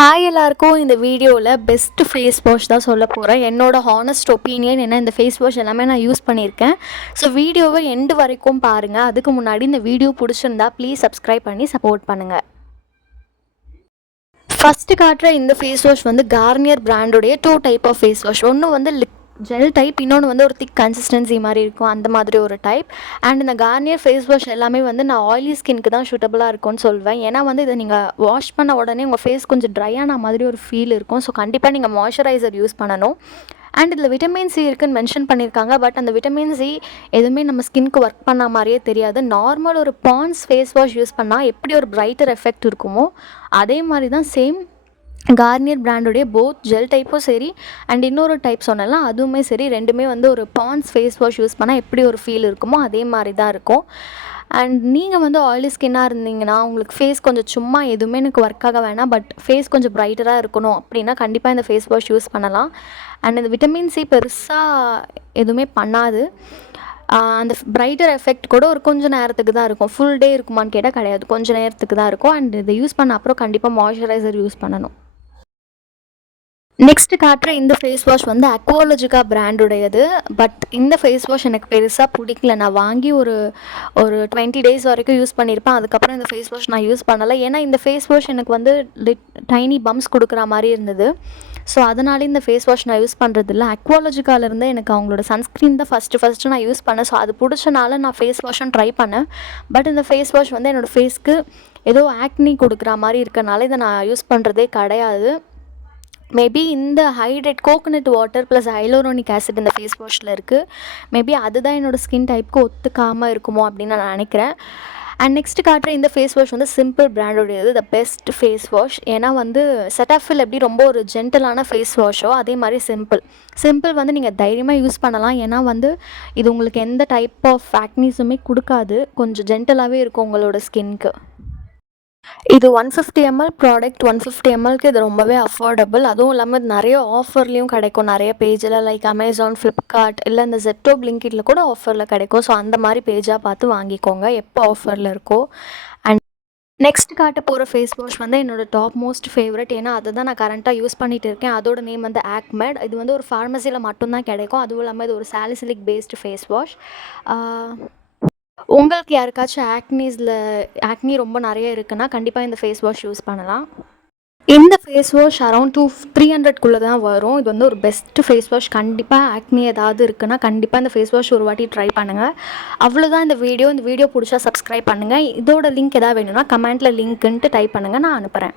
Hi எல்லாருக்கும் இந்த வீடியோவில் பெஸ்ட் ஃபேஸ் வாஷ் தான் சொல்ல போகிறேன். என்னோடய ஹானஸ்ட் ஒப்பீனியன் என்ன, இந்த ஃபேஸ் வாஷ் எல்லாமே நான் யூஸ் பண்ணியிருக்கேன். ஸோ வீடியோவை எண்டு வரைக்கும் பாருங்கள். அதுக்கு முன்னாடி இந்த வீடியோ பிடிச்சிருந்தா ப்ளீஸ் சப்ஸ்கிரைப் பண்ணி சப்போர்ட் பண்ணுங்கள். ஃபஸ்ட்டு காட்டுற இந்த ஃபேஸ் வாஷ் வந்து கார்னியர் பிராண்டுடைய 2 டைப் ஆஃப் ஃபேஸ் வாஷ். ஒன்று வந்து ஜெல் டைப், இன்னொன்று வந்து ஒரு திக் கன்சிஸ்டன்சி மாதிரி இருக்கும், அந்த மாதிரி ஒரு டைப். அண்ட் இந்த கார்னியர் ஃபேஸ் வாஷ் எல்லாமே வந்து நான் ஆயிலி ஸ்கின்க்கு தான் சூட்டபுளாக இருக்கும்னு சொல்வேன். ஏன்னா வந்து இதை நீங்கள் வாஷ் பண்ண உடனே உங்கள் ஃபேஸ் கொஞ்சம் ட்ரையான மாதிரி ஒரு ஃபீல் இருக்கும். ஸோ கண்டிப்பாக நீங்கள் மாய்ஸ்சரைசர் யூஸ் பண்ணணும். அண்ட் இதில் விட்டமின் சி இருக்குதுன்னு மென்ஷன் பண்ணியிருக்காங்க. பட் அந்த விட்டமின் சி எதுவுமே நம்ம ஸ்கின்க்கு ஒர்க் பண்ண மாதிரியே தெரியாது. நார்மல் ஒரு பாண்ட்ஸ் ஃபேஸ் வாஷ் யூஸ் பண்ணால் எப்படி ஒரு பிரைட்டர் எஃபெக்ட் இருக்குமோ அதே மாதிரி தான் சேம் கார்னியர் பிராண்டுடைய போத் ஜெல் டைப்பும் சரி அண்ட் இன்னொரு டைப் சொன்னால அதுவுமே சரி, ரெண்டுமே வந்து ஒரு பாண்ட்ஸ் ஃபேஸ் வாஷ் யூஸ் பண்ணால் எப்படி ஒரு ஃபீல் இருக்குமோ அதே மாதிரி தான் இருக்கும். அண்ட் நீங்கள் வந்து ஆயிலி ஸ்கின்னாக இருந்தீங்கன்னா, உங்களுக்கு ஃபேஸ் கொஞ்சம் சும்மா எதுவுமே எனக்கு ஒர்க் ஆக வேணாம், பட் ஃபேஸ் கொஞ்சம் பிரைட்டராக இருக்கணும் அப்படின்னா கண்டிப்பாக இந்த ஃபேஸ் வாஷ் யூஸ் பண்ணலாம். அண்ட் இந்த விட்டமின் சி பெருசாக எதுவுமே பண்ணாது. அந்த பிரைட்டர் எஃபெக்ட் கூட ஒரு கொஞ்சம் நேரத்துக்கு தான் இருக்கும். ஃபுல் டே இருக்குமான்னு கேட்டால் கிடையாது, கொஞ்சம் நேரத்துக்கு தான் இருக்கும். அண்ட் இதை யூஸ் பண்ண அப்புறம் கண்டிப்பாக மாய்ஸ்சரைசர் யூஸ் பண்ணணும். நெக்ஸ்ட் காட்டுற இந்த ஃபேஸ் வாஷ் வந்து அக்வாலஜிகா பிராண்டுடையது. பட் இந்த ஃபேஸ் வாஷ் எனக்கு பெருசாக பிடிக்கல. நான் வாங்கி ஒரு 20 டேஸ் வரைக்கும் யூஸ் பண்ணியிருப்பேன். அதுக்கப்புறம் இந்த ஃபேஸ் வாஷ் நான் யூஸ் பண்ணலை. ஏன்னா இந்த ஃபேஸ் வாஷ் எனக்கு வந்து டைனி பம்ப்ஸ் கொடுக்குற மாதிரி இருந்தது. ஸோ அதனால இந்த ஃபேஸ் வாஷ் நான் யூஸ் பண்ணுறதில்ல. அக்வாலஜிக்காலேருந்து எனக்கு அவங்களோட சன்ஸ்க்ரீன் தான் ஃபஸ்ட்டு நான் யூஸ் பண்ணேன். ஸோ அது பிடிச்சனால நான் ஃபேஸ் வாஷும் ட்ரை பண்ணேன். பட் இந்த ஃபேஸ் வாஷ் வந்து என்னோடய ஃபேஸ்க்கு ஏதோ ஆக்னி கொடுக்குற மாதிரி இருக்கனால இதை நான் யூஸ் பண்ணுறதே கிடையாது. மேபி இந்த hydrate coconut water plus hyaluronic acid இந்த ஃபேஸ் வாஷில் இருக்குது. மேபி அதுதான் என்னோடய ஸ்கின் டைப்புக்கு ஒத்துக்காமல் இருக்குமோ அப்படின்னு நான் நினைக்கிறேன். அண்ட் நெக்ஸ்ட் காட்டுற இந்த ஃபேஸ் வாஷ் வந்து சிம்பிள் பிராண்டோடையது, த பெஸ்ட் ஃபேஸ் வாஷ். ஏன்னா வந்து செட்டாஃபில் எப்படி ரொம்ப ஒரு ஜென்டலான ஃபேஸ் வாஷோ அதே மாதிரி சிம்பிள் வந்து நீங்கள் தைரியமாக யூஸ் பண்ணலாம். ஏன்னா வந்து இது உங்களுக்கு எந்த டைப் ஆஃப் ஆக்னிஸுமே கொடுக்காது, கொஞ்சம் ஜென்டலாகவே இருக்கும் உங்களோட ஸ்கின்க்கு. இது 150 ml ப்ராடக்ட். 150 mlக்கு இது ரொம்பவே அஃபோர்டபுள். அதுவும் இல்லாமல் நிறைய ஆஃபர்லேயும் கிடைக்கும். நிறைய பேஜில் லைக் அமேசான், ஃப்ளிப்கார்ட் இல்லை இந்த ஜெப்டோ, பிளிங்கிட்டில் கூட ஆஃபரில் கிடைக்கும். ஸோ அந்த மாதிரி பேஜாக பார்த்து வாங்கிக்கோங்க எப்போ ஆஃபரில் இருக்கோ. அண்ட் நெக்ஸ்ட் காட்ட போகிற ஃபேஸ் வாஷ் வந்து என்னோடய டாப் மோஸ்ட் ஃபேவரட். ஏன்னா அதை தான் நான் கரண்ட்டாக யூஸ் பண்ணிகிட்டு இருக்கேன். அதோட நேம் வந்து ஆக்மெட். இது வந்து ஒரு ஃபார்மசியில் மட்டும்தான் கிடைக்கும். அதுவும் இல்லாமல் இது ஒரு சாலிசிலிக் பேஸ்டு ஃபேஸ் வாஷ். உங்களுக்கு யாருக்காச்சும் ஆக்னி ரொம்ப நிறைய இருக்குன்னா கண்டிப்பாக இந்த ஃபேஸ் வாஷ் யூஸ் பண்ணலாம். இந்த ஃபேஸ் வாஷ் அரௌண்ட் 300 தான் வரும். இது வந்து ஒரு பெஸ்ட்டு ஃபேஸ் வாஷ். கண்டிப்பாக ஆக்னி ஏதாவது இருக்குன்னா கண்டிப்பாக இந்த ஃபேஸ் வாஷ் ஒரு வாட்டி ட்ரை பண்ணுங்கள். அவ்வளோதான் இந்த வீடியோ பிடிச்சா சப்ஸ்கிரைப் பண்ணுங்கள். இதோட லிங்க் எதாவது வேணும்னா கமெண்ட்டில் லிங்க்குன்ட்டு டைப் பண்ணுங்கள், நான் அனுப்புகிறேன்.